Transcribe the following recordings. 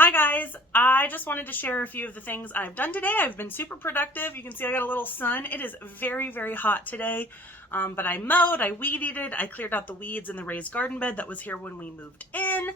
Hi guys, I just wanted to share a few of the things I've done today. I've been super productive. You can see I got a little sun. It is very, very hot today, but I mowed, I weed eated, I cleared out the weeds in the raised garden bed that was here when we moved in,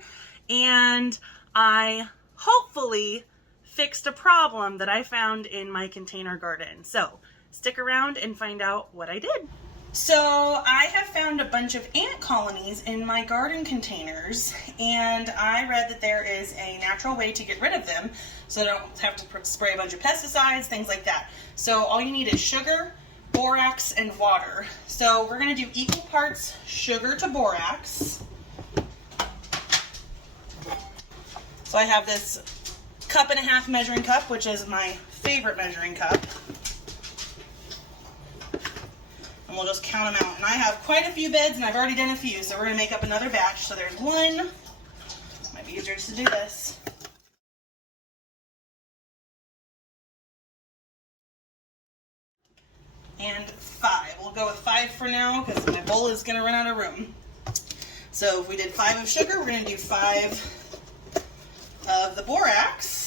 and I hopefully fixed a problem that I found in my container garden. So stick around and find out what I did. So I have found a bunch of ant colonies in my garden containers, and I read that there is a natural way to get rid of them so I don't have to spray a bunch of pesticides, things like that. So all you need is sugar, borax, and water. So we're going to do equal parts sugar to borax. So I have this 1.5 cup measuring cup, which is my favorite measuring cup. And we'll just count them out. And I have quite a few beds, and I've already done a few, so we're going to make up another batch. So there's one. Might be easier just to do this. And 5. We'll go with 5 for now because my bowl is going to run out of room. So if we did 5 of sugar, we're going to do 5 of the borax.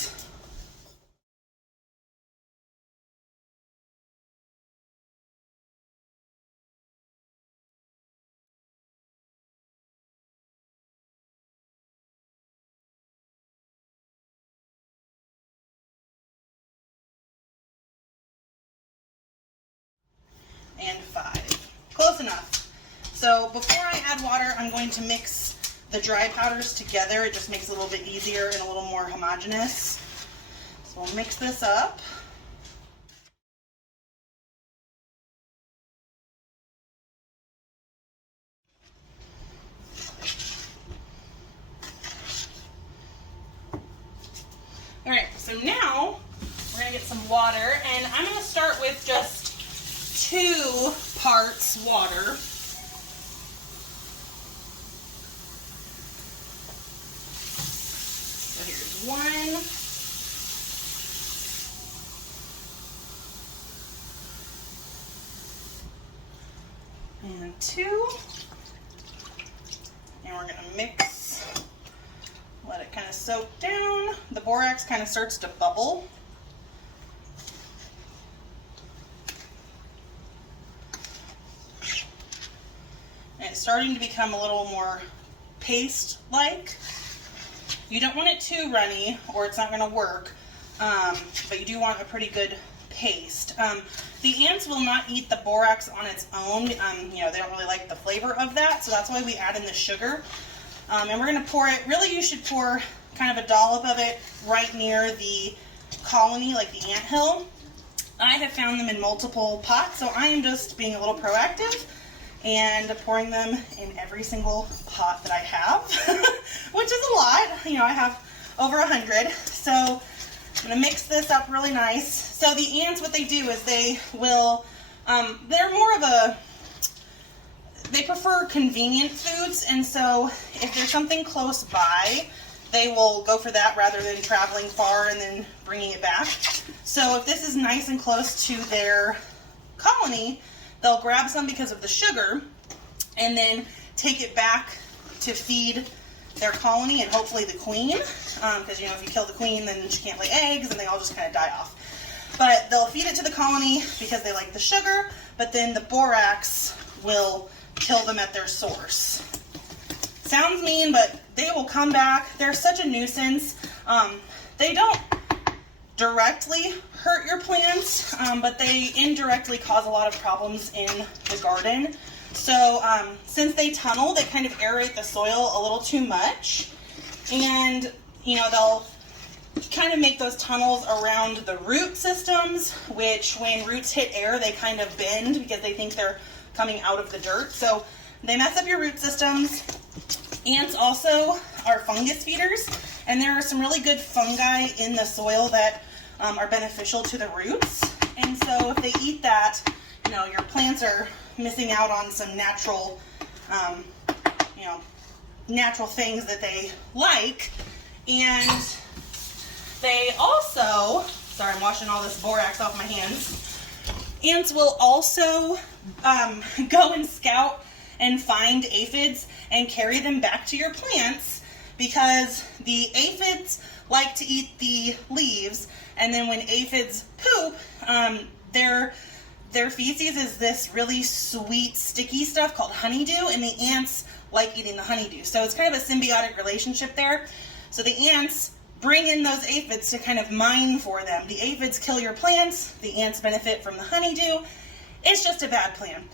And 5. Close enough. So before I add water, I'm going to mix the dry powders together. It just makes it a little bit easier and a little more homogeneous. So we'll mix this up. All right, so now we're going to get some water, and I'm going to start with just 2 parts water. So here's 1. And 2. And we're going to mix, let it kind of soak down. The borax kind of starts to bubble. It's starting to become a little more paste-like. You don't want it too runny or it's not going to work, but you do want a pretty good paste. The ants will not eat the borax on its own. They don't really like the flavor of that, so that's why we add in the sugar. And we're going to pour it, really you should pour kind of a dollop of it right near the colony, like the ant hill. I have found them in multiple pots, so I am just being a little proactive and pouring them in every single pot that I have, which is a lot. I have over 100. So I'm gonna mix this up really nice. So the ants, what they do is they will, they're more of they prefer convenient foods, and so if there's something close by, they will go for that rather than traveling far and then bringing it back. So if this is nice and close to their colony, they'll grab some because of the sugar and then take it back to feed their colony and hopefully the queen. Because, if you kill the queen, then she can't lay eggs and they all just kind of die off. But they'll feed it to the colony because they like the sugar, but then the borax will kill them at their source. Sounds mean, but they will come back. They're such a nuisance. They don't directly hurt your plants, but they indirectly cause a lot of problems in the garden. So since they tunnel, they kind of aerate the soil a little too much, and they'll kind of make those tunnels around the root systems, which when roots hit air, they kind of bend because they think they're coming out of the dirt. So they mess up your root systems. Ants also are fungus feeders, and there are some really good fungi in the soil that are beneficial to the roots. And so if they eat that, your plants are missing out on some natural, natural things that they like. And they also, sorry, I'm washing all this borax off my hands. Ants will also go and scout and find aphids and carry them back to your plants because The aphids like to eat the leaves, and then when aphids poop, their feces is this really sweet, sticky stuff called honeydew, and the ants like eating the honeydew. So it's kind of a symbiotic relationship there. So the ants bring in those aphids to kind of mine for them. The aphids kill your plants, the ants benefit from the honeydew. It's just a bad plan.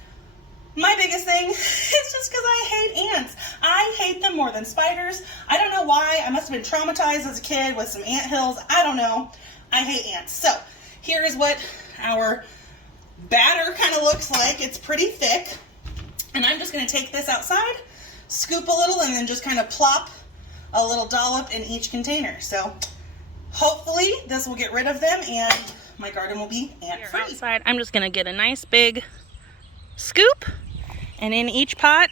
My biggest thing is just because I hate ants. I hate them more than spiders. I don't know why. I must have been traumatized as a kid with some ant hills. I don't know. I hate ants. So here is what our batter kind of looks like. It's pretty thick. And I'm just going to take this outside, scoop a little, and then just kind of plop a little dollop in each container. So hopefully this will get rid of them and my garden will be ant-free. Outside, I'm just going to get a nice big scoop, and in each pot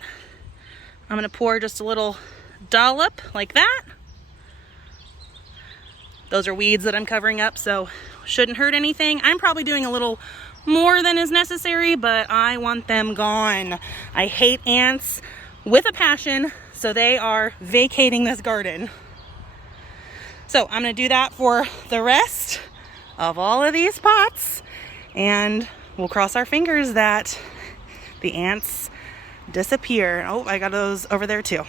I'm going to pour just a little dollop like that. Those are weeds that I'm covering up, so shouldn't hurt anything. I'm probably doing a little more than is necessary, but I want them gone. I hate ants with a passion, so they are vacating this garden. So I'm going to do that for the rest of all of these pots, and we'll cross our fingers that the ants disappear. Oh, I got those over there too.